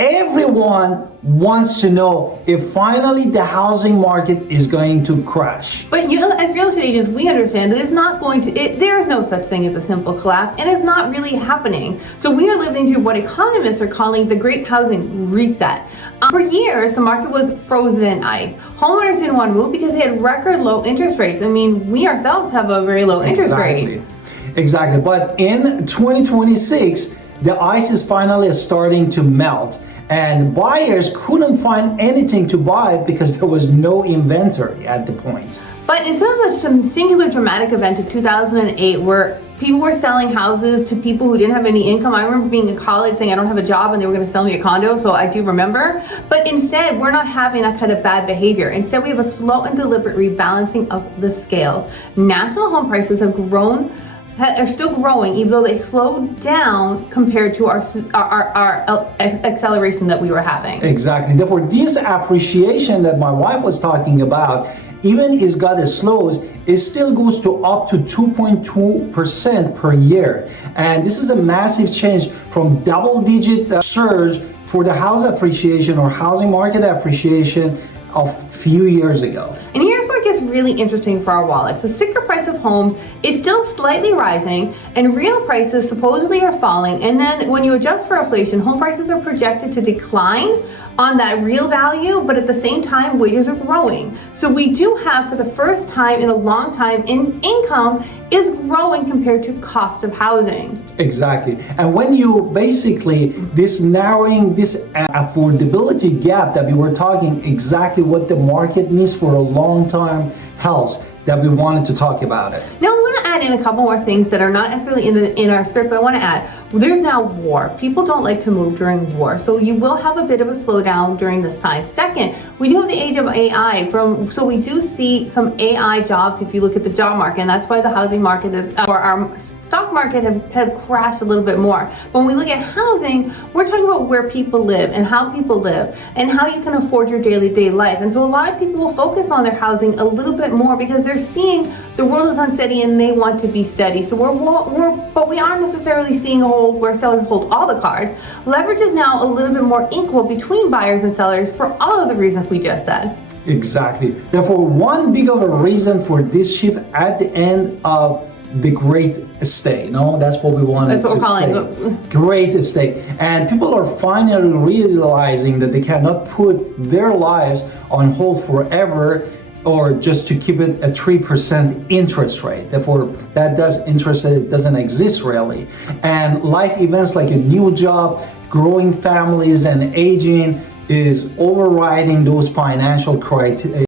everyone wants to know if finally the housing market is going to crash. But as real estate agents, we understand that it's not going to, there is no such thing as a simple collapse, and it's not really happening. So we are living through what economists are calling the great housing reset. For years, the market was frozen in ice. Homeowners didn't want to move because they had record low interest rates. I mean, we ourselves have a very low interest rate. Exactly. But in 2026, the ice is finally starting to melt. And buyers couldn't find anything to buy because there was no inventory at the point. But instead of some singular dramatic event of 2008 where people were selling houses to people who didn't have any income, I remember being in college saying I don't have a job and they were going to sell me a condo, so I do remember. But instead, we're not having that kind of bad behavior. Instead, we have a slow and deliberate rebalancing of the scales. National home prices have are still growing, even though they slowed down compared to our acceleration that we were having. Exactly. Therefore, this appreciation that my wife was talking about, even is got a slows, it still goes to up to 2.2% per year. And this is a massive change from double-digit surge for the house appreciation or housing market appreciation of few years ago. And here's where it gets really interesting for our wallets. The sticker price of homes is still slightly rising and real prices supposedly are falling. And then when you adjust for inflation, home prices are projected to decline on that real value, but at the same time, wages are growing. So we do have, for the first time in a long time, income is growing compared to cost of housing. Exactly. And when you basically, this narrowing this affordability gap that we were talking, exactly what the market needs for a long-term health, that we wanted to talk about it. Now I want to add in a couple more things that are not necessarily in our script, but I want to add, there's now war. People don't like to move during war, so you will have a bit of a slowdown during this time. Second, we do have the age of AI, so we do see some AI jobs if you look at the job market, and that's why the housing market is, or our stock market has crashed a little bit more. But when we look at housing, we're talking about where people live and how people live and how you can afford your daily life. And so a lot of people will focus on their housing a little bit more because they're seeing the world is unsteady and they want to be steady. So but we aren't necessarily seeing a whole where sellers hold all the cards. Leverage is now a little bit more equal between buyers and sellers for all of the reasons we just said. Exactly. Therefore, one big of a reason for this shift at the end of the great estate, no, that's what we wanted to say. That's what we're calling it. Great estate. And people are finally realizing that they cannot put their lives on hold forever or just to keep it a 3% interest rate. Therefore, interest rate doesn't exist really. And life events like a new job, growing families, and aging is overriding those financial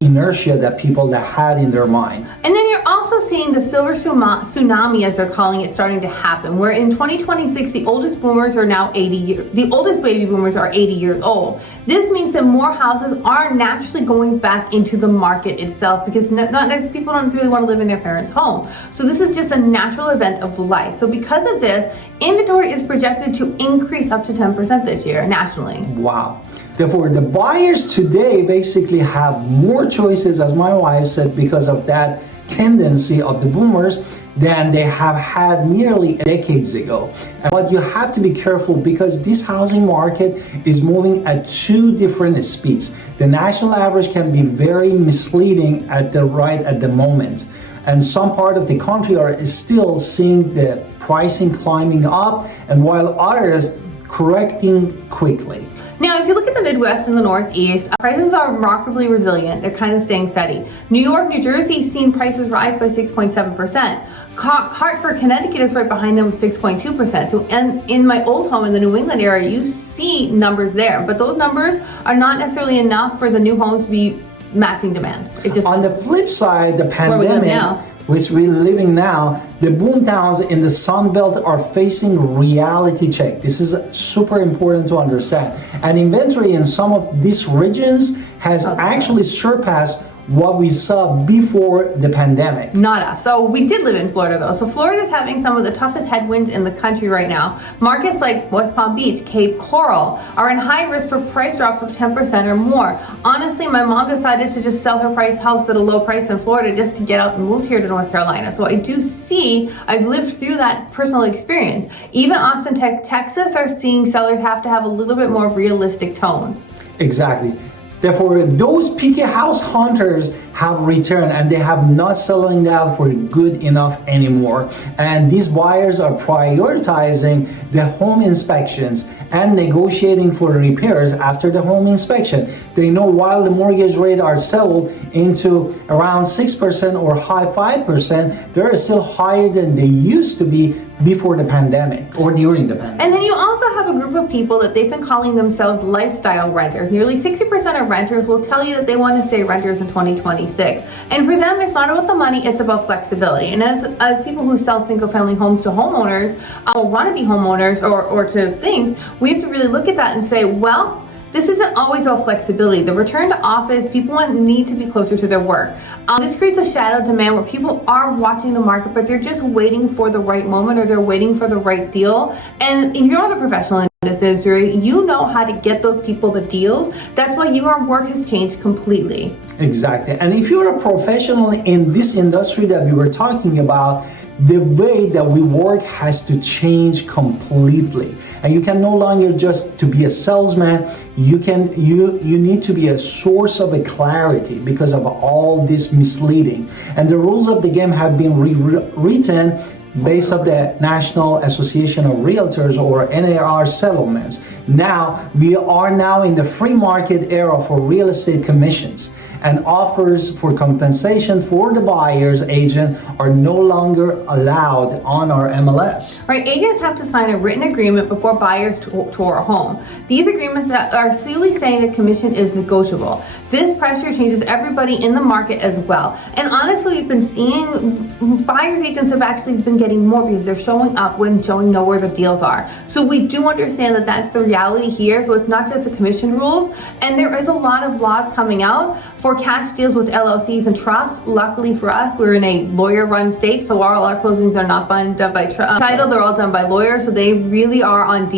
inertia that people had in their mind. And then you're also seeing the silver tsunami, as they're calling it, starting to happen, where in 2026, the oldest boomers are now 80 years, the oldest baby boomers are 80 years old. This means that more houses are naturally going back into the market itself because people don't really want to live in their parents' home. So this is just a natural event of life. So because of this, inventory is projected to increase up to 10% this year nationally. Wow. Therefore, the buyers today basically have more choices, as my wife said, because of that tendency of the boomers than they have had nearly decades ago. But you have to be careful because this housing market is moving at two different speeds. The national average can be very misleading at the moment. And some part of the country are still seeing the pricing climbing up, and while others correcting quickly. Now, if you look at the Midwest and the Northeast, prices are remarkably resilient. They're kind of staying steady. New York, New Jersey seen prices rise by 6.7%. Hartford, Connecticut is right behind them with 6.2%. So in my old home in the New England area, you see numbers there, but those numbers are not necessarily enough for the new homes to be matching demand. It's just on the flip side, the pandemic, which we're living now, the boomtowns in the Sunbelt are facing reality check. This is super important to understand. And inventory in some of these regions has actually surpassed what we saw before the pandemic. Nada. So we did live in Florida though. So Florida is having some of the toughest headwinds in the country right now. Markets like West Palm Beach, Cape Coral are in high risk for price drops of 10% or more. Honestly, my mom decided to just sell her price house at a low price in Florida just to get out and move here to North Carolina. So I do see, I've lived through that personal experience. Even Austin, Texas are seeing sellers have to have a little bit more realistic tone. Exactly. Therefore, those picky house hunters have returned and they have not selling out for good enough anymore. And these buyers are prioritizing the home inspections and negotiating for repairs after the home inspection. They know while the mortgage rate are settled into around 6% or high 5%, they're still higher than they used to be before the pandemic or during the pandemic. And then you also have a group of people that they've been calling themselves lifestyle renters. Nearly 60% of renters will tell you that they want to stay renters in 2026. And for them, it's not about the money, it's about flexibility. And as people who sell single family homes to homeowners or want to be homeowners or to things, we have to really look at that and say, well, this isn't always about flexibility. The return to office, people need to be closer to their work. This creates a shadow demand where people are watching the market, but they're just waiting for the right moment or they're waiting for the right deal. And if you're the professional in this industry, you know how to get those people the deals. That's why your work has changed completely. Exactly. And if you're a professional in this industry that we were talking about, the way that we work has to change completely. And you can no longer just to be a salesman, you need to be a source of a clarity because of all this misleading. And the rules of the game have been rewritten based on the National Association of Realtors or NAR settlements. Now, we are now in the free market era for real estate commissions. And offers for compensation for the buyer's agent are no longer allowed on our MLS. Right, agents have to sign a written agreement before buyers tour a home. These agreements are clearly saying that commission is negotiable. This pressure changes everybody in the market as well. And honestly, we've been seeing buyer's agents have actually been getting more because they're showing up when showing know where the deals are. So we do understand that that's the reality here. So it's not just the commission rules. And there is a lot of laws coming out for cash deals with LLCs and trusts. Luckily for us, we're in a lawyer-run state, so all our closings are not done by title. They're all done by lawyers, so they really are on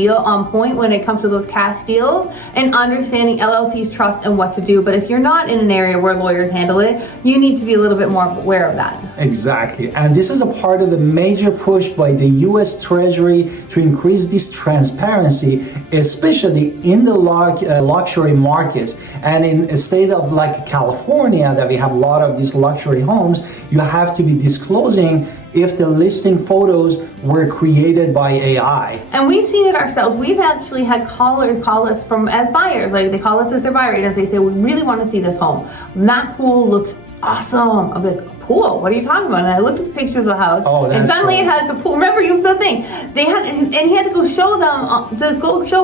point when it comes to those cash deals and understanding LLCs, trusts, and what to do. But if you're not in an area where lawyers handle it, you need to be a little bit more aware of that. Exactly, and this is a part of a major push by the U.S. Treasury to increase this transparency, especially in the luxury markets. And in a state of like California, that we have a lot of these luxury homes, you have to be disclosing if the listing photos were created by AI. And we've seen it ourselves. We've actually had callers call us as buyers. Like they call us as their buyer agents. They say, we really want to see this home. That pool looks awesome. I'm like, pool? What are you talking about? And I looked at the pictures of the house, and suddenly it has the pool. Remember, you the thing. They had, and he had to go show them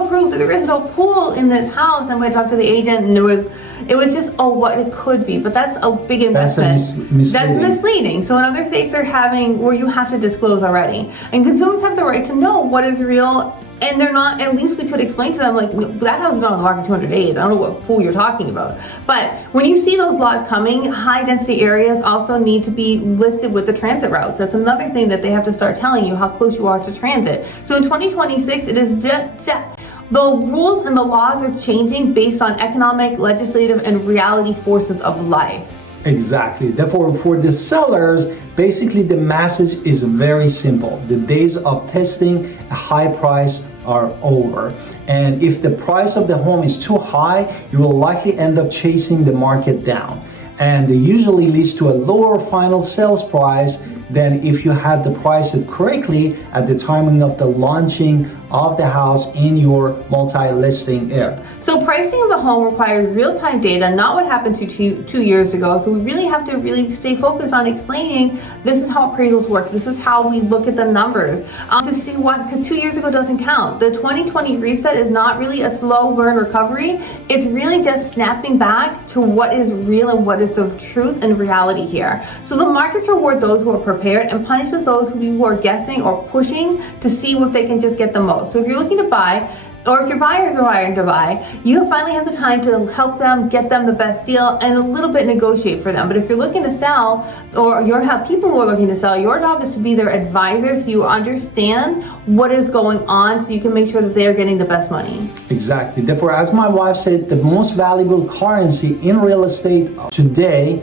proof that there is no pool in this house. And we talked to the agent, and it was just what it could be. But that's a big investment. That's misleading. So in other states, they're having where you have to disclose already, and consumers have the right to know what is real. And they're not, at least we could explain to them, like, that house has been on the market 200 days. I don't know what pool you're talking about. But when you see those laws coming, high density areas also need to be listed with the transit routes. That's another thing that they have to start telling you, how close you are to transit. So in 2026, it is just the rules and the laws are changing based on economic, legislative, and reality forces of life. Exactly. Therefore, for the sellers, basically the message is very simple. The days of testing a high price are over. And if the price of the home is too high, you will likely end up chasing the market down. And it usually leads to a lower final sales price than if you had the price it correctly at the timing of the launching of the house in your multi-listing era. So pricing of a home requires real-time data, not what happened to two years ago. So we really have to really stay focused on explaining this is how appraisals work. This is how we look at the numbers to see because 2 years ago doesn't count. The 2020 reset is not really a slow burn recovery. It's really just snapping back to what is real and what is the truth and reality here. So the markets reward those who are prepared and punishes those who are guessing or pushing to see if they can just get the most. So if you're looking to buy, or if your buyers are wired to buy, you finally have the time to help them, get them the best deal, and a little bit negotiate for them. But if you're looking to sell, or you have people who are looking to sell, your job is to be their advisor so you understand what is going on so you can make sure that they're getting the best money. Exactly. Therefore, as my wife said, the most valuable currency in real estate today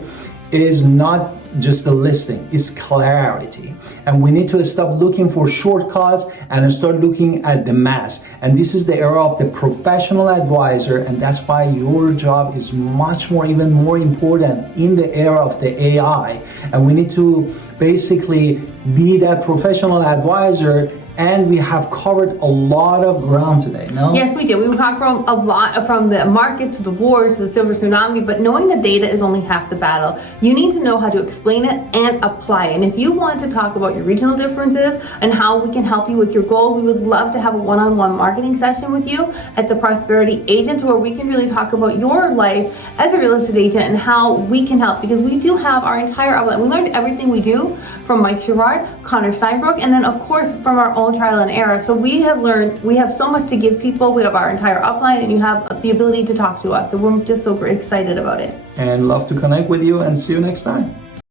is not just a listing, it's clarity. And we need to stop looking for shortcuts and start looking at the mass. And this is the era of the professional advisor, and that's why your job is much more, even more important in the era of the AI. And we need to basically be that professional advisor. And we have covered a lot of ground today, no? Yes, we did. We talked from a lot, from the market to the wars to the Silver Tsunami, but knowing the data is only half the battle. You need to know how to explain it and apply it. And if you want to talk about your regional differences and how we can help you with your goals, we would love to have a one-on-one marketing session with you at the Prosperity Agent, where we can really talk about your life as a real estate agent and how we can help, because we do have our entire outlet. We learned everything we do from Mike Gerard, Connor Steinbrook, and then of course from our own trial and error. So we have learned, we have so much to give people. We have our entire upline, and you have the ability to talk to us. So we're just so excited about it. And love to connect with you, and see you next time.